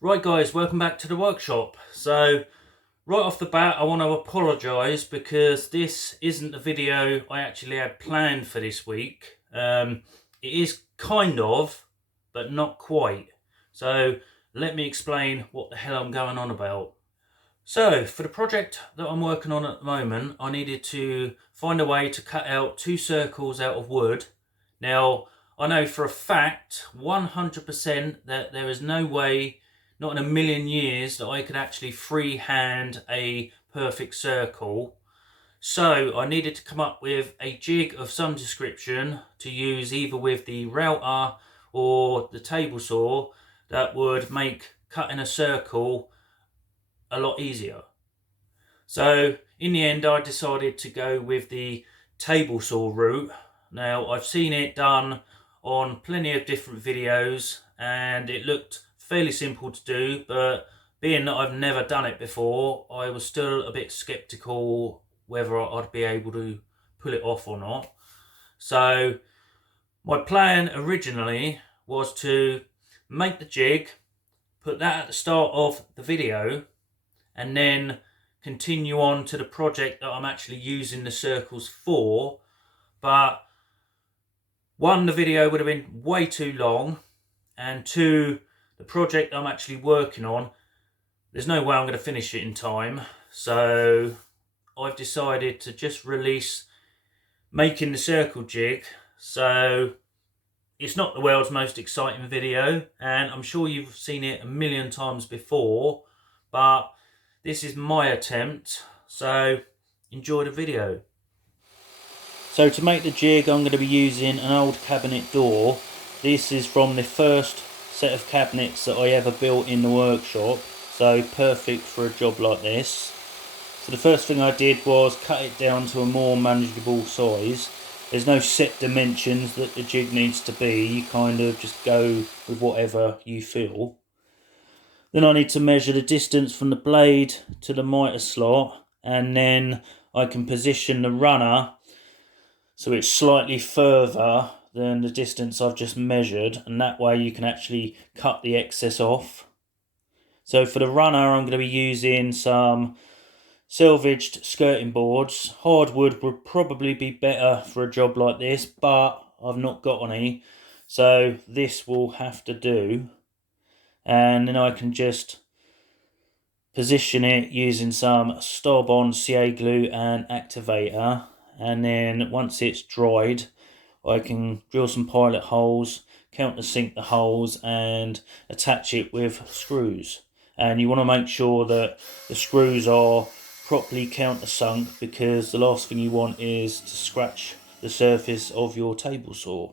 Right guys, welcome back to the workshop. So right off the bat I want to apologise because this isn't the video I actually had planned for this week. It is kind of, but not quite. So let me explain what the hell I'm going on about. So for the project that I'm working on at the moment, I needed to find a way to cut out 2 circles out of wood. Now I know for a fact 100% that there is no way, not in a million years, that I could actually freehand a perfect circle. So I needed to come up with a jig of some description to use either with the router or the table saw that would make cutting a circle a lot easier. So in the end I decided to go with the table saw route. Now I've seen it done on plenty of different videos and it looked fairly simple to do, but being that I've never done it before, I was still a bit skeptical whether I'd be able to pull it off or not. So my plan originally was to make the jig, put that at the start of the video, and then continue on to the project that I'm actually using the circles for. But one, the video would have been way too long, and two, the project I'm actually working on, there's no way I'm going to finish it in time. So I've decided to just release making the circle jig. So it's not the world's most exciting video, and I'm sure you've seen it a million times before, but this is my attempt, so enjoy the video. So to make the jig I'm going to be using an old cabinet door. This is from the first set of cabinets that I ever built in the workshop, so perfect for a job like this. So the first thing I did was cut it down to a more manageable size. There's no set dimensions that the jig needs to be, you kind of just go with whatever you feel. Then I need to measure the distance from the blade to the mitre slot, and then I can position the runner so it's slightly further than the distance I've just measured, and that way you can actually cut the excess off. So for the runner I'm going to be using some salvaged skirting boards. Hardwood would probably be better for a job like this, but I've not got any, so this will have to do. And then I can just position it using some Starbond CA glue and activator, and then once it's dried I can drill some pilot holes, countersink the holes and attach it with screws. And you want to make sure that the screws are properly countersunk, because the last thing you want is to scratch the surface of your table saw.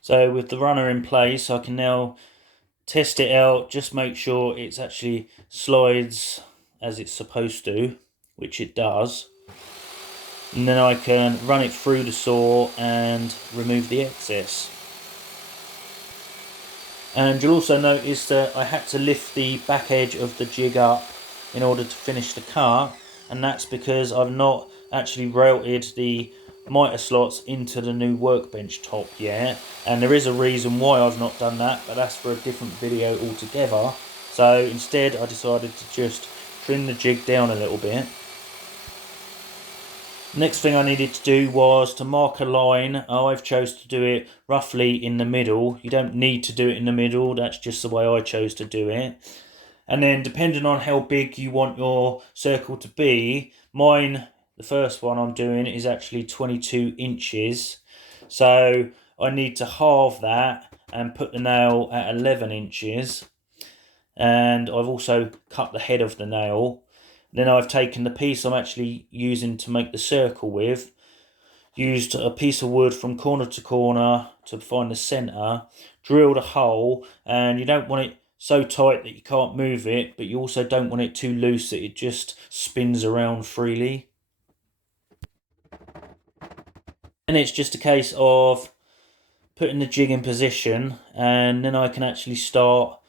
So with the runner in place I can now test it out, just make sure it's actually slides as it's supposed to, which it does. And then I can run it through the saw and remove the excess. And you'll also notice that I had to lift the back edge of the jig up in order to finish the cut, and that's because I've not actually routed the mitre slots into the new workbench top yet, and there is a reason why I've not done that, but that's for a different video altogether. So instead I decided to just trim the jig down a little bit. Next thing I needed to do was to mark a line. I've chose to do it roughly in the middle. You don't need to do it in the middle, that's just the way I chose to do it. And then depending on how big you want your circle to be, mine, the first one I'm doing, is actually 22 inches. So I need to halve that and put the nail at 11 inches. And I've also cut the head of the nail. Then I've taken the piece I'm actually using to make the circle with, used a piece of wood from corner to corner to find the centre, drilled a hole, and you don't want it so tight that you can't move it, but you also don't want it too loose that it just spins around freely. And it's just a case of putting the jig in position, and then I can actually start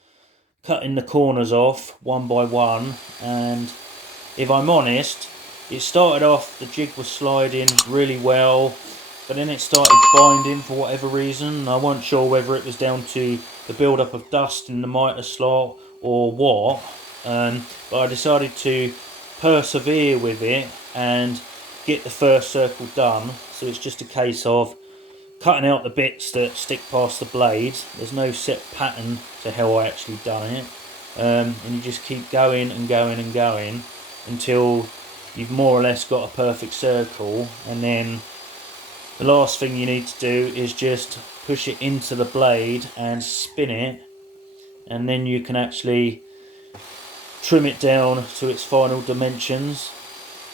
cutting the corners off one by one and if I'm honest, it started off, the jig was sliding really well, but then it started binding for whatever reason. I wasn't sure whether it was down to the build-up of dust in the mitre slot or what, but I decided to persevere with it and get the first circle done. So it's just a case of cutting out the bits that stick past the blade. There's no set pattern to how I actually done it, and you just keep going and going and going until you've more or less got a perfect circle, and then the last thing you need to do is just push it into the blade and spin it, and then you can actually trim it down to its final dimensions.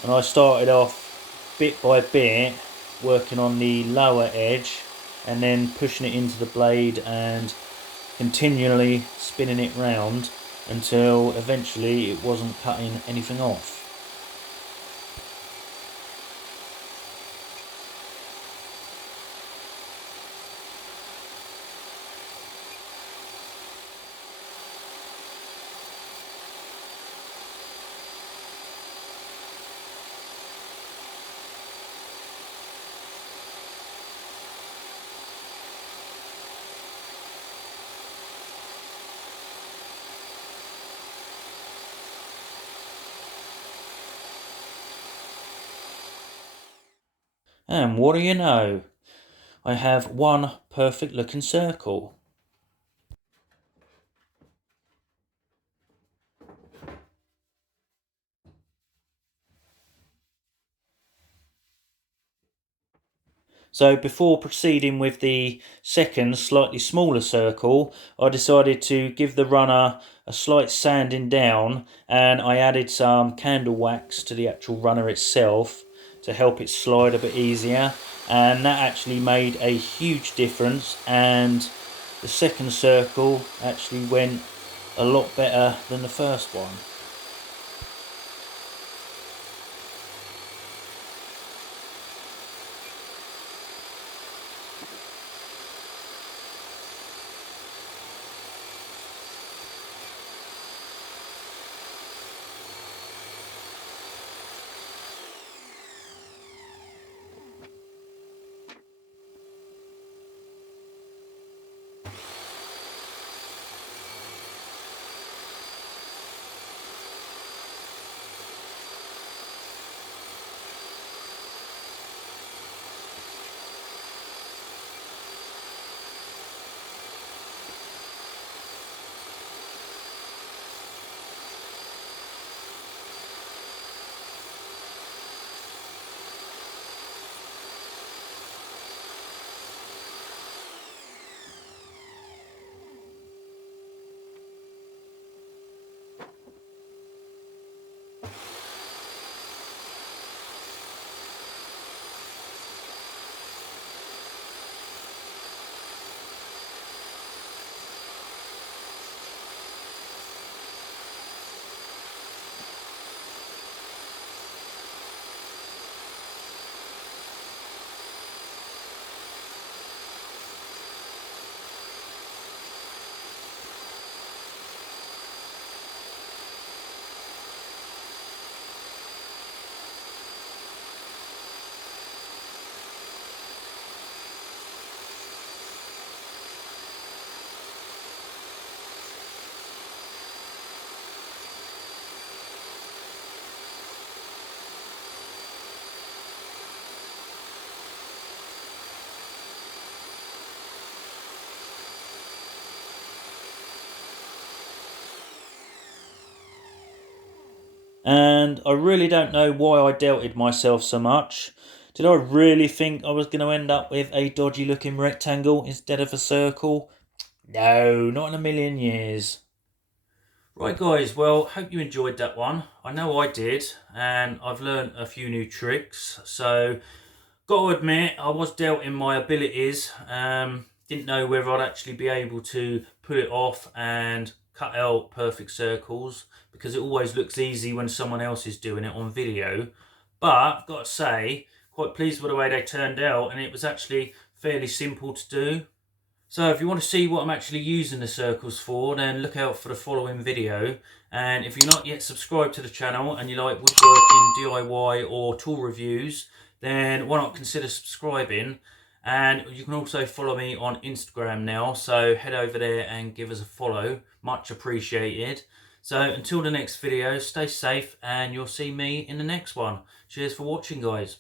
And I started off bit by bit working on the lower edge and then pushing it into the blade and continually spinning it round until eventually it wasn't cutting anything off. And what do you know? I have one perfect looking circle. So before proceeding with the second, slightly smaller circle, I decided to give the runner a slight sanding down, and I added some candle wax to the actual runner itself to help it slide a bit easier, and that actually made a huge difference, and the second circle actually went a lot better than the first one. And I really don't know why I doubted myself so much. Did I really think I was going to end up with a dodgy looking rectangle instead of a circle? No, not in a million years. Right guys, well, hope you enjoyed that one. I know I did, and I've learned a few new tricks. So, got to admit, I was doubting my abilities. Didn't know whether I'd actually be able to pull it off and cut out perfect circles, because it always looks easy when someone else is doing it on video. But I've got to say, quite pleased with the way they turned out, and it was actually fairly simple to do. So if you want to see what I'm actually using the circles for, then look out for the following video. And if you're not yet subscribed to the channel and you like woodworking, DIY or tool reviews, then why not consider subscribing. And you can also follow me on Instagram now, so head over there and give us a follow, much appreciated. So until the next video, stay safe and you'll see me in the next one. Cheers for watching, guys.